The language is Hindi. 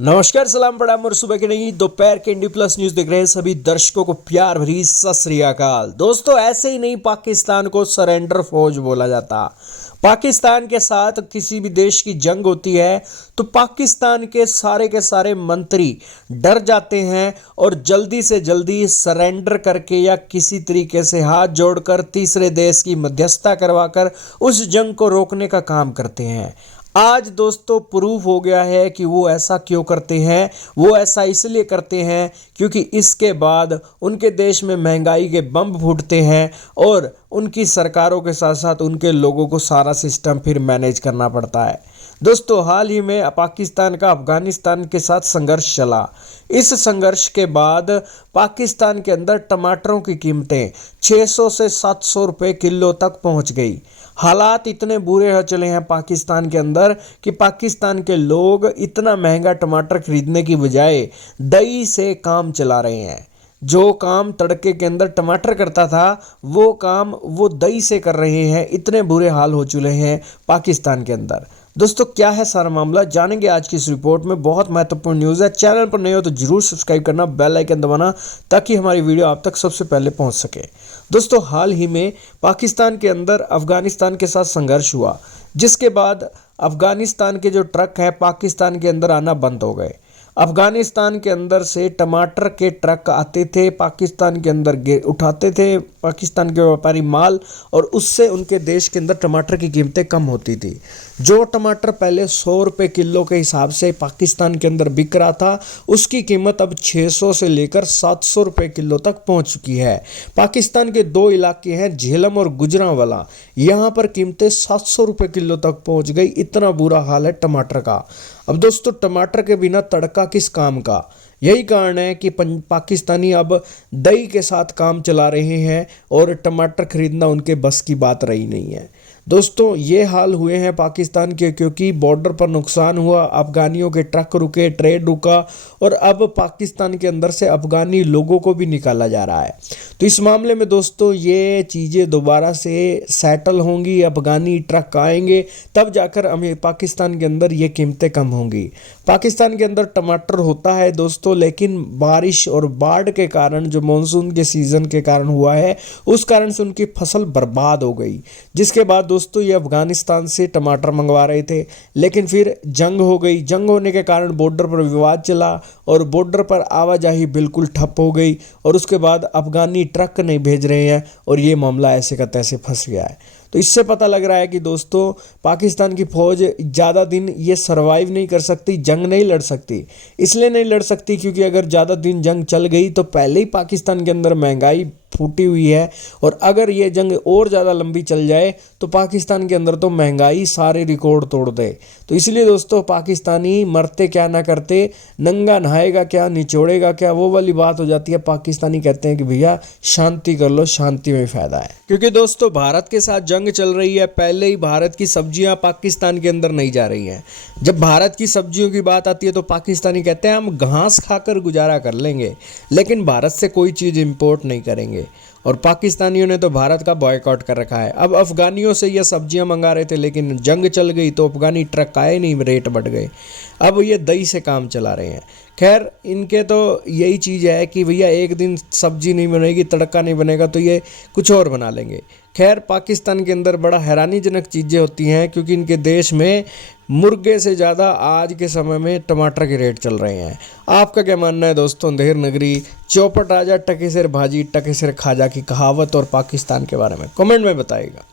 नमस्कार, सलाम, प्रणाम और सुबह के नहीं दोपहर के इंडी प्लस न्यूज देख रहे हैं सभी दर्शकों को प्यार भरी सत श्री अकाल। दोस्तों, ऐसे ही नहीं पाकिस्तान को सरेंडर फौज बोला जाता। पाकिस्तान के साथ किसी भी देश की जंग होती है तो पाकिस्तान के सारे मंत्री डर जाते हैं और जल्दी से जल्दी सरेंडर करके या किसी तरीके से हाथ जोड़कर तीसरे देश की मध्यस्थता करवाकर उस जंग को रोकने का काम करते हैं। आज दोस्तों प्रूफ हो गया है कि वो ऐसा क्यों करते हैं। वो ऐसा इसलिए करते हैं क्योंकि इसके बाद उनके देश में महंगाई के बम फूटते हैं और उनकी सरकारों के साथ साथ उनके लोगों को सारा सिस्टम फिर मैनेज करना पड़ता है। दोस्तों, हाल ही में पाकिस्तान का अफगानिस्तान के साथ संघर्ष चला। इस संघर्ष के बाद पाकिस्तान के अंदर टमाटरों की कीमतें 600 से 700 रुपये किलो तक पहुंच गई। हालात इतने बुरे हो चले हैं पाकिस्तान के अंदर कि पाकिस्तान के लोग इतना महंगा टमाटर खरीदने की बजाय दही से काम चला रहे हैं। जो काम तड़के के अंदर टमाटर करता था वो काम वो दही से कर रहे हैं। इतने बुरे हाल हो चुके हैं पाकिस्तान के अंदर। दोस्तों, क्या है सारा मामला, जानेंगे आज की इस रिपोर्ट में। बहुत महत्वपूर्ण न्यूज़ है। चैनल पर नए हो तो जरूर सब्सक्राइब करना, बेल आइकन दबाना ताकि हमारी वीडियो आप तक सबसे पहले पहुंच सके। दोस्तों, हाल ही में पाकिस्तान के अंदर अफगानिस्तान के साथ संघर्ष हुआ, जिसके बाद अफगानिस्तान के जो ट्रक हैं पाकिस्तान के अंदर आना बंद हो गए। अफगानिस्तान के अंदर से टमाटर के ट्रक आते थे, पाकिस्तान के अंदर उठाते थे पाकिस्तान के व्यापारी माल, और उससे उनके देश के अंदर टमाटर की कीमतें कम होती थी। जो टमाटर पहले 100 रुपये किलो के हिसाब से पाकिस्तान के अंदर बिक रहा था, उसकी कीमत अब 600 से लेकर 700 रुपये किलो तक पहुंच चुकी है। पाकिस्तान के दो इलाके हैं, झेलम और गुजरांवाला, यहाँ पर कीमतें 700 रुपये किलो तक पहुंच गई। इतना बुरा हाल है टमाटर का। अब दोस्तों, टमाटर के बिना तड़का किस काम का। यही कारण है कि पाकिस्तानी अब दही के साथ काम चला रहे हैं और टमाटर खरीदना उनके बस की बात रही नहीं है। दोस्तों, ये हाल हुए हैं पाकिस्तान के क्योंकि बॉर्डर पर नुकसान हुआ, अफगानियों के ट्रक रुके, ट्रेड रुका, और अब पाकिस्तान के अंदर से अफगानी लोगों को भी निकाला जा रहा है। तो इस मामले में दोस्तों ये चीज़ें दोबारा से सेटल होंगी, अफगानी ट्रक आएंगे, तब जाकर हमें पाकिस्तान के अंदर ये कीमतें कम होंगी। पाकिस्तान के अंदर टमाटर होता है दोस्तों, लेकिन बारिश और बाढ़ के कारण, जो मानसून के सीज़न के कारण हुआ है, उस कारण से उनकी फसल बर्बाद हो गई। जिसके बाद दोस्तों ये अफगानिस्तान से टमाटर मंगवा रहे थे, लेकिन फिर जंग हो गई। जंग होने के कारण बॉर्डर पर विवाद चला और बॉर्डर पर आवाजाही बिल्कुल ठप हो गई, और उसके बाद अफगानी ट्रक नहीं भेज रहे हैं और ये मामला ऐसे का तैसे फंस गया है। तो इससे पता लग रहा है कि दोस्तों पाकिस्तान की फ़ौज ज़्यादा दिन ये सरवाइव नहीं कर सकती, जंग नहीं लड़ सकती। इसलिए नहीं लड़ सकती क्योंकि अगर ज़्यादा दिन जंग चल गई तो पहले ही पाकिस्तान के अंदर महंगाई फूटी हुई है, और अगर ये जंग और ज़्यादा लंबी चल जाए तो पाकिस्तान के अंदर तो महंगाई सारे रिकॉर्ड तोड़ दे। तो इसलिए दोस्तों पाकिस्तानी मरते क्या ना करते, नंगा नहाएगा क्या निचोड़ेगा क्या, वो वाली बात हो जाती है। पाकिस्तानी कहते हैं कि भैया शांति कर लो, शांति में फ़ायदा है। क्योंकि दोस्तों भारत के साथ जंग चल रही है, पहले ही भारत की सब्जियां पाकिस्तान के अंदर नहीं जा रही हैं। जब भारत की सब्जियों की बात आती है तो पाकिस्तानी कहते हैं हम घास खाकर गुजारा कर लेंगे, लेकिन भारत से कोई चीज़ इंपोर्ट नहीं करेंगे। और पाकिस्तानियों ने तो भारत का बॉयकॉट कर रखा है। अब अफगानियों से ये सब्जियां मंगा रहे थे, लेकिन जंग चल गई तो अफगानी ट्रक आए नहीं, रेट बढ़ गए। अब ये दही से काम चला रहे हैं। खैर, इनके तो यही चीज़ है कि भैया एक दिन सब्जी नहीं बनेगी, तड़का नहीं बनेगा तो ये कुछ और बना लेंगे। खैर, पाकिस्तान के अंदर बड़ा हैरानीजनक चीज़ें होती हैं क्योंकि इनके देश में मुर्गे से ज़्यादा आज के समय में टमाटर के रेट चल रहे हैं। आपका क्या मानना है दोस्तों? अंधेर नगरी चौपट राजा टके सिर भाजी टके सिर खाजा की कहावत और पाकिस्तान के बारे में कमेंट में बताइएगा।